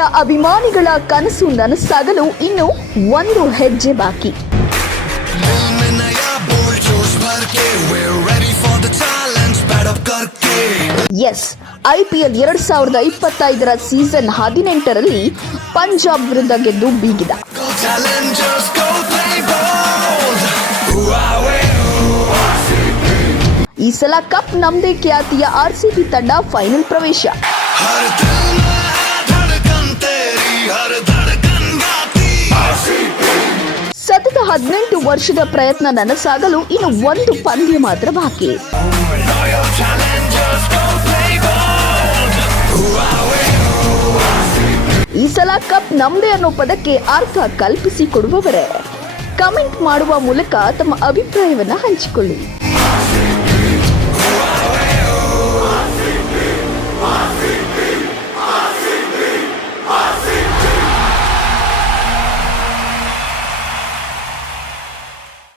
ತಂಡ ಅಭಿಮಾನಿಗಳ ಕನಸು ನನಸಾಗಲು ಇನ್ನು ಒಂದು ಹೆಜ್ಜೆ ಬಾಕಿ. ಎಸ್, IPL 2025 ಸೀಸನ್ 18ರಲ್ಲಿ ಪಂಜಾಬ್ ವಿರುದ್ಧ ಗೆದ್ದು ಬೀಗಿದ. ಈ ಸಲ ಕಪ್ ನಮ್ದೇ ಖ್ಯಾತಿಯ RCB ತಂಡ ಫೈನಲ್ ಪ್ರವೇಶ. ಸತತ 18 ವರ್ಷದ ಪ್ರಯತ್ನ ನನಸಾಗಲು ಇನ್ನು ಒಂದು ಪಂದ್ಯ ಮಾತ್ರ ಬಾಕಿ. ಈ ಸಲ ಕಪ್ ನಮ್ದೇ ಅನ್ನೋ ಪದಕ್ಕೆ ಅರ್ಥ ಕಲ್ಪಿಸಿಕೊಡುವವರೇ. ಕಮೆಂಟ್ ಮಾಡುವ ಮೂಲಕ ತಮ್ಮ ಅಭಿಪ್ರಾಯವನ್ನ ಹಂಚಿಕೊಳ್ಳಿ.